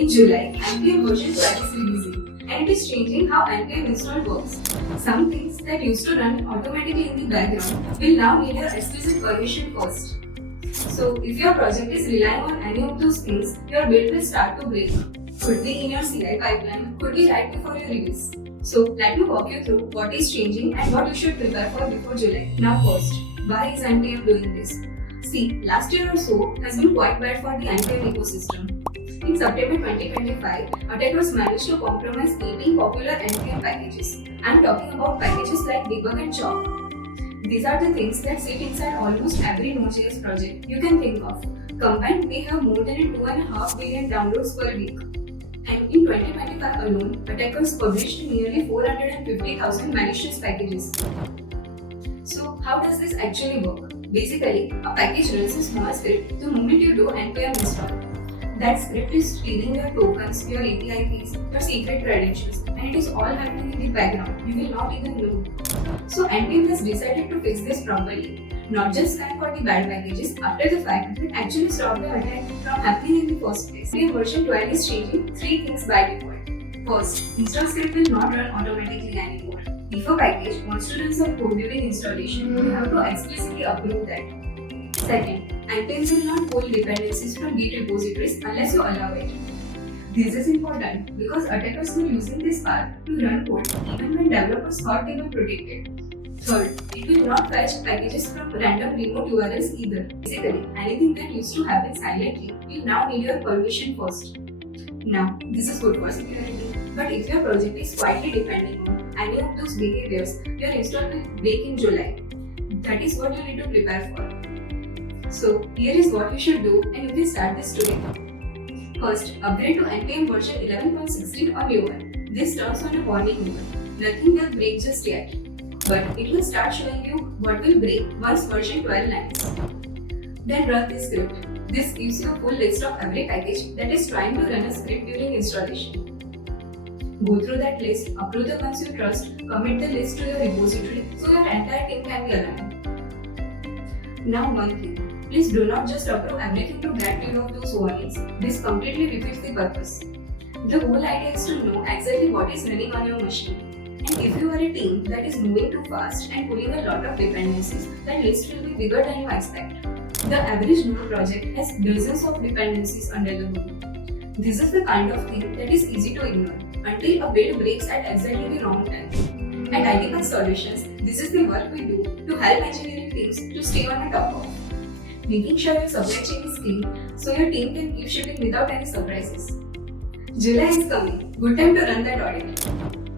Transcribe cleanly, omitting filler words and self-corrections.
In July, NPM version 12 is releasing, and it is changing how NPM install works. Some things that used to run automatically in the background will now need your explicit permission first. So, if your project is relying on any of those things, your build will start to break. Could be in your CI pipeline, could be right before your release. So, let me walk you through what is changing and what you should prepare for before July. Now first, why is NPM doing this? See, last year or so has been quite bad for the NPM ecosystem. In September 2025, attackers managed to compromise 18 popular NPM packages. I'm talking about packages like Debug and Chalk. These are the things that sit inside almost every Node.js project you can think of. Combined, they have more than 2.5 billion downloads per week. And in 2025 alone, attackers published nearly 450,000 malicious packages. So, how does this actually work? Basically, a package runs a small script the moment you do npm install. That script is stealing your tokens, your API keys, your secret credentials, and it is all happening in the background. You will not even know. So, NPM has decided to fix this properly. Not just scan for the bad packages after the fact, but actually stop the attack from happening in the first place. NPM version 12 is changing 3 things by default. First, install script will not run automatically anymore. If a package wants to run some code during installation, you have to explicitly approve that. Second, NPM will not pull dependencies from Git repositories unless you allow it. This is important because attackers were using this path to run code even when developers thought they were protected. Third, it will not fetch packages from random remote URLs either. Basically, anything that used to happen silently will now need your permission first. Now, this is good for security, but if your project is quietly depending on any of those behaviors, your install will break in July. That is what you need to prepare for. So, here is what you should do and you can start this today. First, upgrade to NPM version 11.16 or newer. This turns on a warning mode. Nothing will break just yet, but it will start showing you what will break once version 12 lands. Then run this script. This gives you a full list of every package that is trying to run a script during installation. Go through that list, approve the ones you trust, commit the list to your repository so your entire team can be aligned. Now one thing, please do not just approve everything to get rid of those warnings. This completely defeats the purpose. The whole idea is to know exactly what is running on your machine. And if you are a team that is moving too fast and pulling a lot of dependencies, that list will be bigger than you expect. The average Node project has dozens of dependencies under the hood. This is the kind of thing that is easy to ignore until a build breaks at exactly the wrong time. At IDPath Solutions, this is the work we do to help engineering teams to stay on the top of. Making sure your supply chain is clean so your team can keep shipping without any surprises. July is coming. Good time to run that audit.